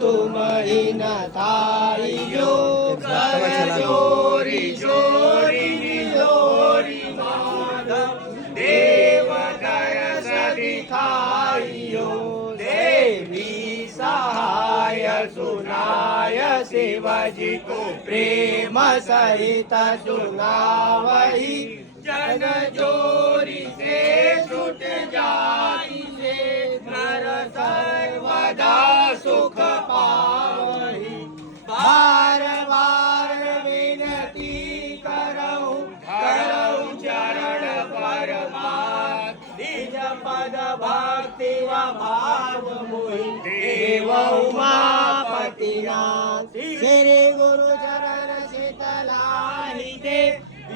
तुम ही न थाइयो कर जोरी जोरी जोरी माधव देव दयस दिखाइयो देवी सहाय सुनाय शिवजी को प्रेम सहित सुनावही जन जोरी से छूट जाई से नर सर्वदा सुख पावही बार बार विनती करऊं करऊं चरण परमात्म निज पद भक्ति व भाव मोहि देव उमापति नाथ श्री गुरु चरण शीतलाहि दे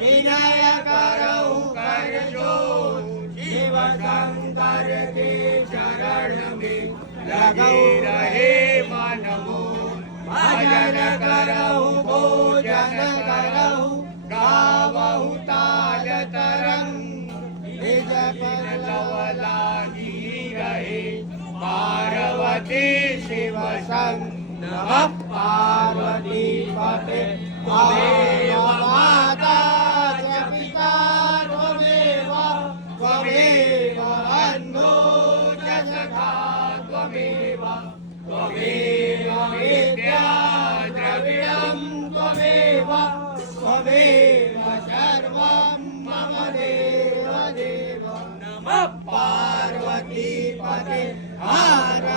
विनय करऊं कर जोर शिव शंकर के शरण में लगे रहे मन मोर भजन करऊं भोजन करऊं गावहु ताल तरंग निज पर लवलानी रहे पार्वती शिव संग नमः पार्वती पते त्वमेव माता च पिता त्वमेव त्वमेव बन्धो च सखा त्वमेव त्वमेव विद्या द्रविणं त्वमेव त्वमेव सर्वं मम देव देव नमः पार्वती पते हर